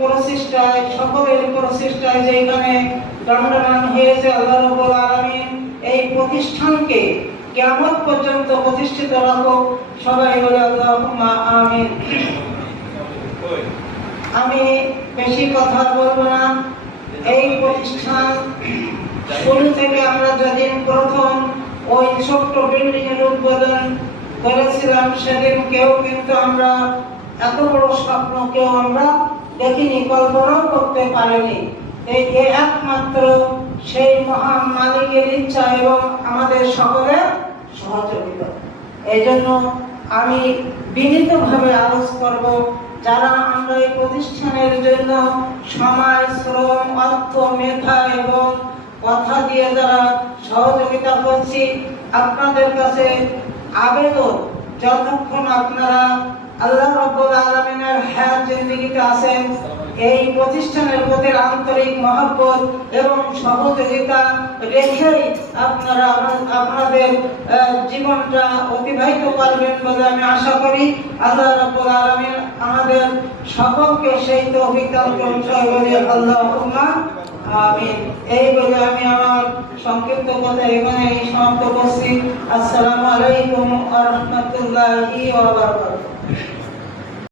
প্রচেষ্টায় সকলের প্রচেষ্টায় যেখানে দণ্ডমান হয়েছে আল্লাহ রাব্বুল আলামিন এই প্রতিষ্ঠানকে কিয়ামত পর্যন্ত প্রতিষ্ঠিত রাখুক। সবাই বলে আল্লাহুম্মা আমিন। আমি বেশি কথা বলবো না। এই প্রতিষ্ঠান শুরু থেকে আমরা যেদিন প্রথম ওই ছোট্ট বিল্ডিং এর উদ্বোধন করেছিলাম সেদিন কেউ কিন্তু আমরা এত বড় স্বপ্ন কেউ আমরা দেখিনি, কল্পনাও করতে পারিনি। এই একমাত্র সেই মহান মালিকের ইচ্ছা এবং আমাদের সকলের সহযোগিতা। এই জন্য আমি বিনীতভাবে আরজ করব, যারা আমরা এই প্রতিষ্ঠানের জন্য সময়, শ্রম, অর্থ, মেধা এবং কথা দিয়ে যারা সহযোগিতা করছি, আপনাদের কাছে আবেদন, যতক্ষণ আপনারা আল্লাহ রাব্বুল আলামিনের হায়াত জিন্দেগিতে আছেন, এই প্রতিষ্ঠানের প্রতি আন্তরিক মহব্বত এবং সহযোগিতা রেখেই আপনারা আপনাদের জীবনটা অতিবাহিত করবেন বলে আমি আশা করি। আল্লাহ রাব্বুল আলামিন আমাদের সকলকে সেই তৌফিক দান করুন। সবাই বলি আল্লাহুম্মা আমিন। এই বলে আমি আমার সংক্ষিপ্ত কথা এখানে সমাপ্ত করছি। আসসালামু আলাইকুম ওয়া রাহমাতুল্লাহি ওয়া বারাকাতুহু।